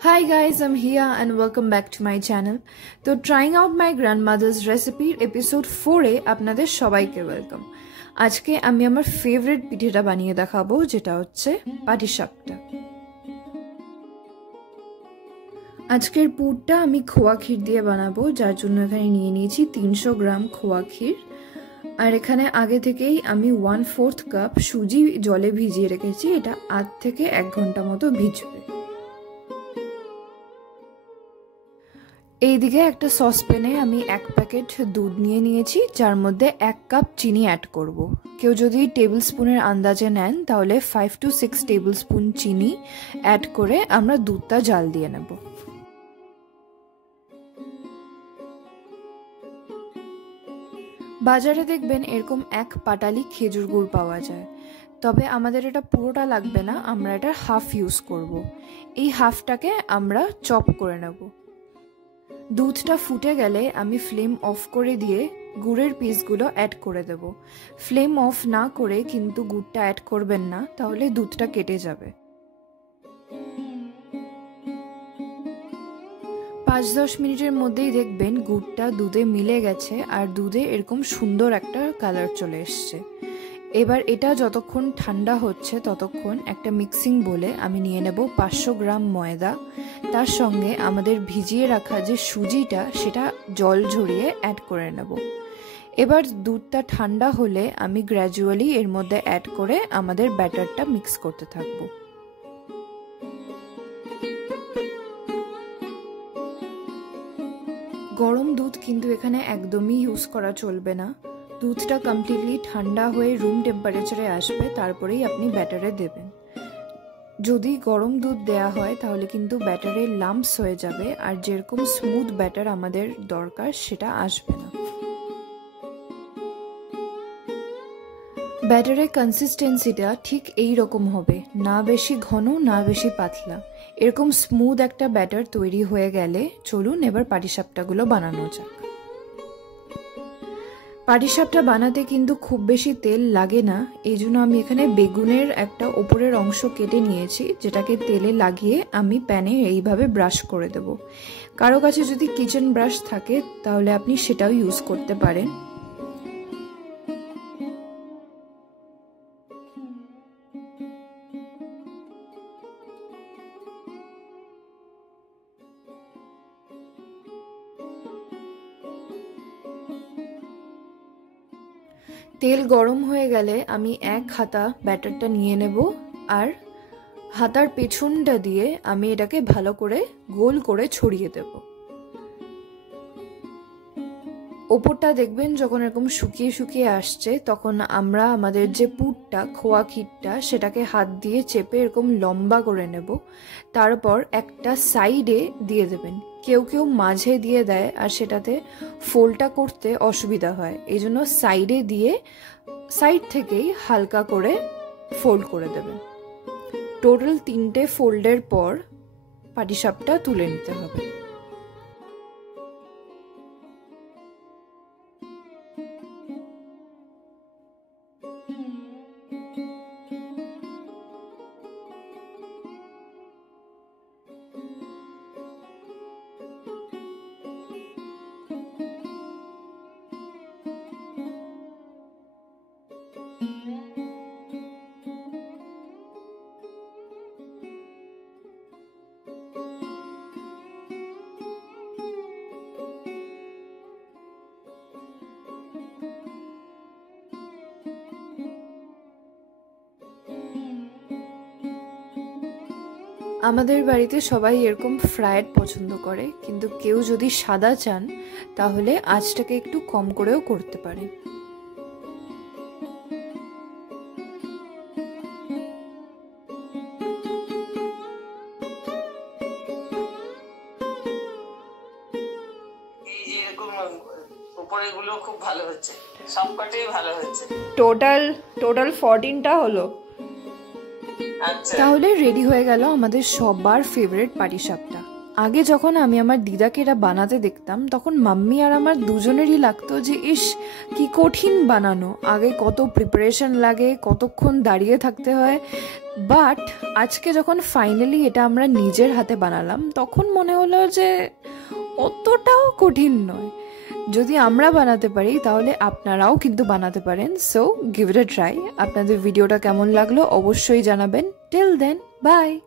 Hi guys, I'm Hia and welcome back to my channel. So trying out my grandmother's recipe episode 4 এ আপনাদের সবাইকে welcome. আজকে আমি আমার favourite পিঠেটা বানিয়ে দেখাবো, যেটা হচ্ছে পাটিসাপটা। আজকের পুরটা আমি খোয়া ক্ষীর দিয়ে বানাবো, যার জন্য এখানে নিয়ে নিয়েছি 300 গ্রাম খোয়া ক্ষীর। আর এখানে আগে থেকেই আমি 1/4 কাপ সুজি জলে ভিজিয়ে রেখেছি, এটা 8 থেকে 1 ঘন্টা মতো ভিজবে। এইদিকে একটা সসপ্যানে আমি 1 প্যাকেট দুধ নিয়ে নিয়েছি, যার মধ্যে 1 কাপ চিনি অ্যাড করব। কেউ যদি টেবিল স্পুনের আন্দাজে নেন তাহলে 5 to 6 টেবিল স্পুন চিনি অ্যাড করে আমরা দুধটা জাল দিয়ে নেব। বাজারে দেখবেন এরকম 1 পাটালি খেজুর গুড় পাওয়া যায়, তবে আমাদের এটা পুরোটা লাগবে না, আমরা এটা হাফ ইউজ করব। এই হাফটাকে আমরা চপ করে নেব। দুধটা ফুটে গেলে আমি ফ্লেম অফ করে দিয়ে গুড়ের পিসগুলো অ্যাড করে দেব। ফ্লেম অফ না করে কিন্তু গুড়টা অ্যাড করবেন না, তাহলে দুধটা কেটে যাবে। 5-10 মিনিটের মধ্যেই দেখবেন গুড়টা দুধে মিলে গেছে আর দুধে এরকম সুন্দর একটা কালার চলে এসছে। এবার এটা যতক্ষণ ঠান্ডা হচ্ছে ততক্ষণ একটা মিক্সিং বলে আমি নিয়ে নেব 500 গ্রাম ময়দা, তার সঙ্গে আমাদের ভিজিয়ে রাখা যে সুজিটা সেটা জল ঝরিয়ে অ্যাড করে নেব। এবার দুধটা ঠান্ডা হলে আমি গ্র্যাজুয়ালি এর মধ্যে অ্যাড করে আমাদের ব্যাটারটা মিক্স করতে থাকবো। গরম দুধ কিন্তু এখানে একদমই ইউজ করা চলবে না। দুধটা কমপ্লিটলি ঠান্ডা হয়ে রুম টেম্পারেচারে আসবে, তারপরেই আপনি ব্যাটারে দেবেন। যদি গরম দুধ দেয়া হয় তাহলে কিন্তু ব্যাটারে লাম্পস হয়ে যাবে, আর যেরকম স্মুথ ব্যাটার আমাদের দরকার সেটা আসবে না। ব্যাটারের কনসিস্টেন্সিটা ঠিক এই রকম হবে, না বেশি ঘন না বেশি পাতলা। এরকম স্মুথ একটা ব্যাটার তৈরি হয়ে গেলে চলুন এবার পাটিসাপটাগুলো বানানো যাক। পাটিসাপটা বানাতে কিন্তু খুব বেশি তেল লাগে না, এই জন্য আমি এখানে বেগুনের একটা ওপরের অংশ কেটে নিয়েছি, যেটাকে তেলে লাগিয়ে আমি প্যানে এইভাবে ব্রাশ করে দেব। কারো কাছে যদি কিচেন ব্রাশ থাকে তাহলে আপনি সেটাও ইউজ করতে পারেন। তেল গরম হয়ে গেলে আমি 1 হাতা ব্যাটারটা নিয়ে নেব, আর হাতার পেছনটা দিয়ে আমি এটাকে ভালো করে গোল করে ছড়িয়ে দেব। ওপরটা দেখবেন যখন এরকম শুকিয়ে শুকিয়ে আসছে, তখন আমরা আমাদের যে পুরটা খোয়া ক্ষীরটা সেটাকে হাত দিয়ে চেপে এরকম লম্বা করে নেব। তারপর একটা সাইডে দিয়ে দেবেন। কেউ কেউ মাঝে দিয়ে দেয় আর সেটাতে ফোল্ডটা করতে অসুবিধা হয়, এই জন্য সাইডে দিয়ে সাইড থেকেই হালকা করে ফোল্ড করে দেবেন। টোটাল 3টে ফোল্ডের পর পাটিসাপটা তুলে নিতে হবে। আমাদের বাড়িতে সবাই এরকম ফ্রায়েড পছন্দ করে, কিন্তু কেউ যদি সাদা চান তাহলে আঁচটাকে একটু কম করেও করতে পারে। উপরেগুলো খুব ভালো হচ্ছে, সবকটাই ভালো হচ্ছে। টোটাল 14টা হলো। আচ্ছা, তাহলে রেডি হয়ে গেল আমাদের সবার ফেভারিট পাটিসাপটা। আগে যখন আমি আমার দিদাকে এটা বানাতে দেখতাম তখন মাম্মি আর আমার দুজনেরই লাগতো যে ইস কি কঠিন বানানো, আগে কত প্রিপারেশন লাগে, কতক্ষণ দাঁড়িয়ে থাকতে হয়। বাট আজকে যখন ফাইনালি এটা আমরা নিজের হাতে বানালাম তখন মনে হলো যে অতটাও কঠিন নয়। যদি আমরা বানাতে পারি তাহলে আপনারাও কিন্তু বানাতে পারেন। So give it a try. আপনাদের ভিডিওটা কেমন লাগলো অবশ্যই জানাবেন। Till then, by.